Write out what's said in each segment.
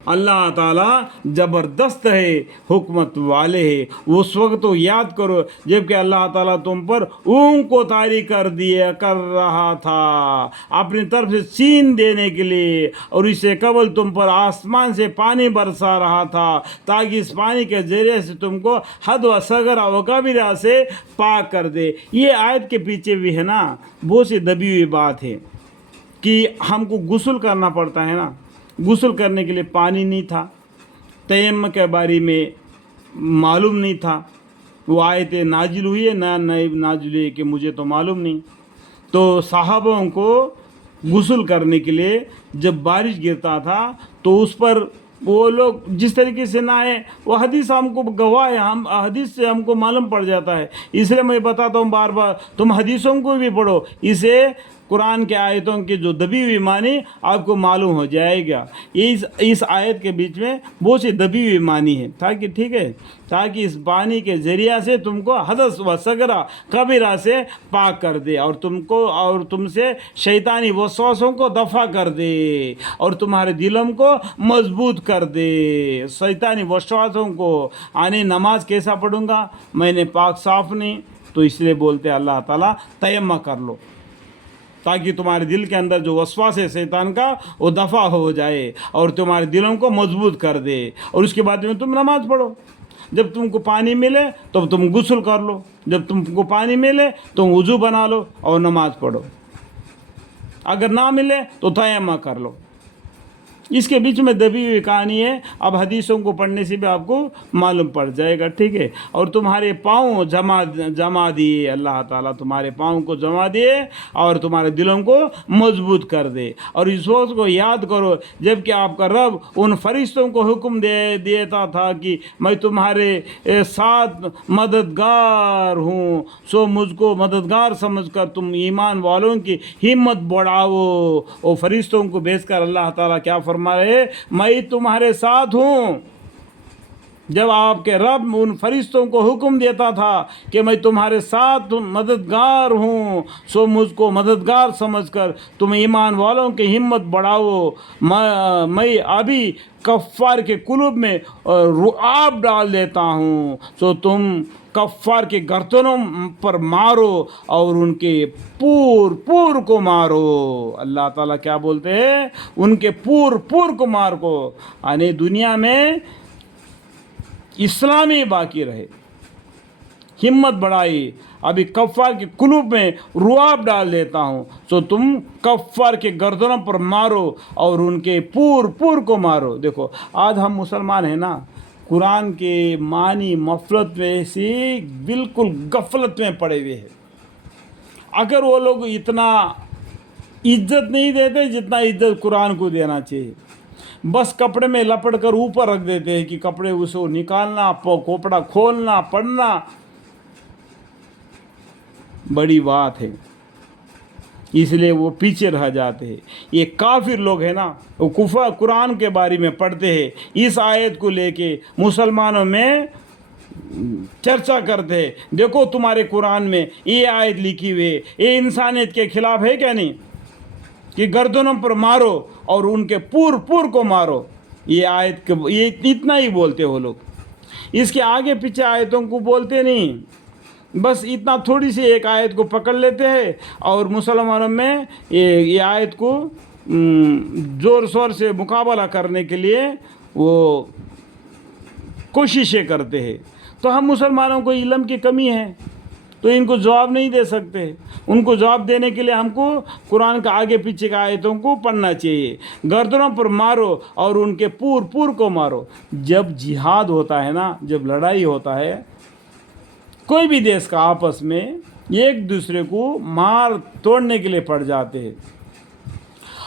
اللہ تعالیٰ زبردست ہے، حکمت والے ہے۔ اس وقت تو یاد کرو جب کہ اللہ تعالیٰ تم پر اونگ کو طاری کر رہا تھا اپنی طرف سے چین دینے کے لیے، اور اس سے قبل تم پر آسمان سے پانی برسا رہا تھا تاکہ اس پانی کے ذریعے سے تم کو حد و صغرا و کبیرہ سے پاک کر دے۔ یہ آیت کے پیچھے بھی ہے نا بہت سی دبی ہوئی بات ہے کہ ہم کو غسل کرنا پڑتا ہے نا، غسل کرنے کے لیے پانی نہیں تھا، تیمم کے بارے میں معلوم نہیں تھا، وہ آیتیں نازل ہوئی ہے نہ نازل ہوئی کہ مجھے تو معلوم نہیں۔ تو صحابوں کو غسل کرنے کے لیے جب بارش گرتا تھا تو اس پر وہ لوگ جس طریقے سے نہائے، وہ حدیث ہم کو گواہ ہے، ہم حدیث سے ہم کو معلوم پڑ جاتا ہے۔ اس لیے میں بتاتا ہوں بار بار تم حدیثوں کو بھی پڑھو، اسے قرآن کے آیتوں کی جو دبی ہوئی معنی آپ کو معلوم ہو جائے گا۔ اس آیت کے بیچ میں بہت سی دبی ہوئی معنی ہے تاکہ ٹھیک ہے، تاکہ اس پانی کے ذریعہ سے تم کو حدث و صغرا کبیرہ سے پاک کر دے، اور تم سے شیطانی وسوسوں کو دفع کر دے، اور تمہارے دلوں کو مضبوط کر دے شیطانی وسوسوں کو۔ آنے نماز کیسا پڑھوں گا، میں نے پاک صاف نہیں، تو اس لیے بولتے اللہ تعالیٰ تیمم کر لو تاکہ تمہارے دل کے اندر جو وسواس ہے شیطان کا وہ دفع ہو جائے اور تمہارے دلوں کو مضبوط کر دے، اور اس کے بعد میں تم نماز پڑھو۔ جب تم کو پانی ملے تو تم غسل کر لو، جب تم کو پانی ملے تم وضو بنا لو اور نماز پڑھو، اگر نہ ملے تو تیمم کر لو۔ اس کے بیچ میں دبی ہوئی کہانی ہے، اب حدیثوں کو پڑھنے سے بھی آپ کو معلوم پڑ جائے گا، ٹھیک ہے۔ اور تمہارے پاؤں جما دیے، اللہ تعالیٰ تمہارے پاؤں کو جما دیے اور تمہارے دلوں کو مضبوط کر دے۔ اور اس وقت کو یاد کرو جب کہ آپ کا رب ان فرشتوں کو حکم دیتا تھا کہ میں تمہارے ساتھ مددگار ہوں، سو مجھ کو مددگار سمجھ کر تم ایمان والوں کی ہمت بڑھاؤ۔ اور فرشتوں کو بھیج کر اللہ تعالیٰ کیا فرمائے، میں تمہارے ساتھ ہوں۔ جب آپ کے رب ان فرشتوں کو حکم دیتا تھا کہ میں تمہارے ساتھ مددگار ہوں، سو مجھ کو مددگار سمجھ کر تم ایمان والوں کی ہمت بڑھاؤ۔ میں ابھی کفار کے قلوب میں رعب ڈال دیتا ہوں، سو تم کفار کے گردنوں پر مارو اور ان کے پور کو مارو۔ اللہ تعالیٰ کیا بولتے ہیں، ان کے پور کو مار کو، یعنی دنیا میں اسلامی باقی رہے، ہمت بڑھائی۔ ابھی کفار کے قلوب میں رعب ڈال دیتا ہوں، سو تم کفار کے گردنوں پر مارو اور ان کے پور کو مارو۔ دیکھو آج ہم مسلمان ہیں نا، قرآن کے معنی مفلت میں سے بالکل غفلت میں پڑے ہوئے ہیں۔ اگر وہ لوگ اتنا عزت نہیں دیتے جتنا عزت قرآن کو دینا چاہیے، بس کپڑے میں لپٹ کر اوپر رکھ دیتے ہیں کہ کپڑے اسے نکالنا، کپڑا کھولنا، پڑھنا بڑی بات ہے، اس لیے وہ پیچھے رہ جاتے ہیں۔ یہ کافر لوگ ہیں نا، وہ قرآن کے بارے میں پڑھتے ہیں، اس آیت کو لے کے مسلمانوں میں چرچا کرتے ہیں، دیکھو تمہارے قرآن میں یہ آیت لکھی ہوئی ہے، یہ انسانیت کے خلاف ہے کیا نہیں، کہ گردنوں پر مارو اور ان کے پور کو مارو۔ یہ آیت یہ اتنا ہی بولتے ہو لوگ، اس کے آگے پیچھے آیتوں کو بولتے نہیں، بس اتنا تھوڑی سی ایک آیت کو پکڑ لیتے ہیں اور مسلمانوں میں یہ آیت کو زور شور سے مقابلہ کرنے کے لیے وہ کوششیں کرتے ہیں۔ تو ہم مسلمانوں کو علم کی کمی ہے تو ان کو جواب نہیں دے سکتے، ان کو جواب دینے کے لیے ہم کو قرآن کا آگے پیچھے کا آیتوں کو پڑھنا چاہیے۔ گردنوں پر مارو اور ان کے پور کو مارو۔ جب جہاد ہوتا ہے نا، جب لڑائی ہوتا ہے کوئی بھی دیش کا، آپس میں ایک دوسرے کو مار توڑنے کے لیے پڑ جاتے ہیں،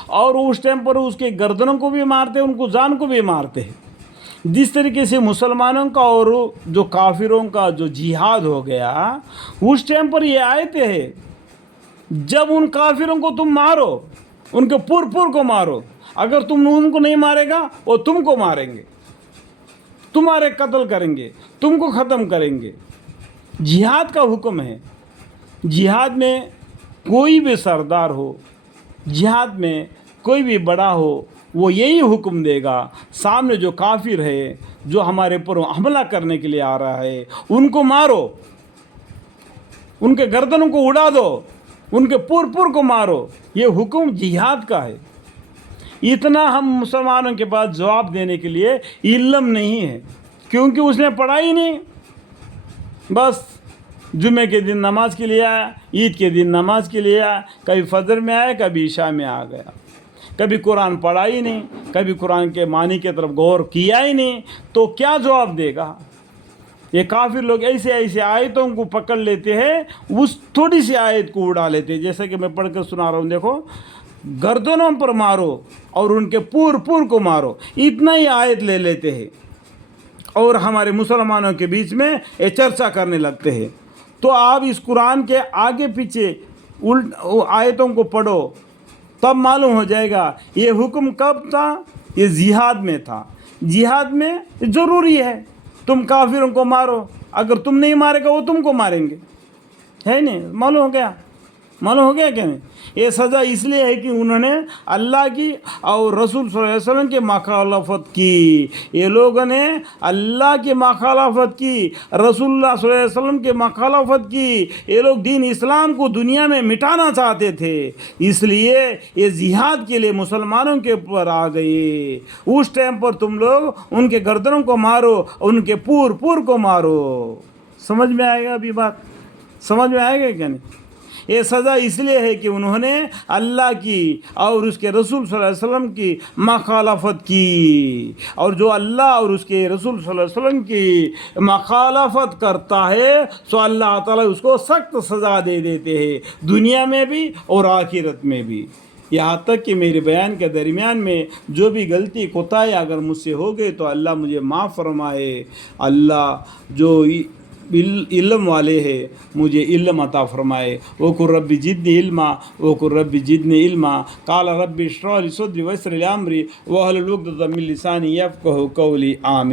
اور اس ٹائم پر اس کے گردنوں کو بھی مارتے ہیں، ان کو جان کو بھی مارتے ہیں۔ جس طریقے سے مسلمانوں کا اور جو کافروں کا جو جہاد ہو گیا، اس ٹائم پر یہ آیتیں ہیں، جب ان کافروں کو تم مارو، ان کے پور کو مارو، اگر تم ان کو نہیں مارے گا وہ تم کو ماریں گے، تمہارے قتل کریں گے، تم کو ختم کریں گے۔ جہاد کا حکم ہے، جہاد میں کوئی بھی سردار ہو، جہاد میں کوئی بھی بڑا ہو، وہ یہی حکم دے گا، سامنے جو کافر ہے، جو ہمارے پر حملہ کرنے کے لیے آ رہا ہے، ان کو مارو، ان کے گردنوں کو اڑا دو، ان کے پور کو مارو۔ یہ حکم جہاد کا ہے۔ اتنا ہم مسلمانوں کے پاس جواب دینے کے لیے علم نہیں ہے، کیونکہ اس نے پڑھا ہی نہیں۔ بس جمعے کے دن نماز کے لیے آیا، عید کے دن نماز کے لیے آیا، کبھی فجر میں آیا، کبھی عشاء میں آ گیا، کبھی قرآن پڑھا ہی نہیں، کبھی قرآن کے معنی کی طرف غور کیا ہی نہیں، تو کیا جواب دے گا؟ یہ کافر لوگ ایسے آیتوں کو پکڑ لیتے ہیں، اس تھوڑی سی آیت کو اڑا لیتے ہیں، جیسے کہ میں پڑھ کر سنا رہا ہوں، دیکھو، گردنوں پر مارو اور ان کے پور کو مارو، اتنا ہی آیت لے لیتے ہیں اور ہمارے مسلمانوں کے بیچ میں یہ چرچا کرنے لگتے ہیں۔ تو آپ اس قرآن کے آگے پیچھے آیتوں کو پڑھو، تب معلوم ہو جائے گا یہ حکم کب تھا۔ یہ جہاد میں تھا۔ جہاد میں ضروری ہے تم کافروں کو مارو، اگر تم نہیں مارے گا وہ تم کو ماریں گے، ہے نہیں؟ معلوم ہو گیا کہ نہیں؟ یہ سزا اس لیے ہے کہ انہوں نے اللہ کی اور رسول صلی اللہ علیہ وسلم کی مخالفت کی۔ یہ لوگوں نے اللہ کی مخالفت کی، رسول اللہ صلی اللہ علیہ وسلم کی مخالفت کی۔ یہ لوگ دین اسلام کو دنیا میں مٹانا چاہتے تھے، اس لیے یہ جہاد کے لیے مسلمانوں کے اوپر آ گئے۔ اس ٹائم پر تم لوگ ان کے گردنوں کو مارو، ان کے پور کو مارو۔ سمجھ میں آئے گا؟ ابھی بات سمجھ میں آئے گا کہ نہیں؟ یہ سزا اس لیے ہے کہ انہوں نے اللہ کی اور اس کے رسول صلی اللہ علیہ وسلم کی مخالفت کی، اور جو اللہ اور اس کے رسول صلی اللہ علیہ وسلم کی مخالفت کرتا ہے سو اللہ تعالیٰ اس کو سخت سزا دے دیتے ہیں، دنیا میں بھی اور آخرت میں بھی۔ یہاں تک کہ میرے بیان کے درمیان میں جو بھی غلطی کوتاہی اگر مجھ سے ہو گئی تو اللہ مجھے معاف فرمائے۔ اللہ جو علم والے ہیں مجھے علم عطا فرمائے۔ وقل رب زدنی علما وقل رب زدنی علما قال رب اشرح لي صدري ويسر لي امري واحلل عقدة من لساني يفقهوا قولي آمين۔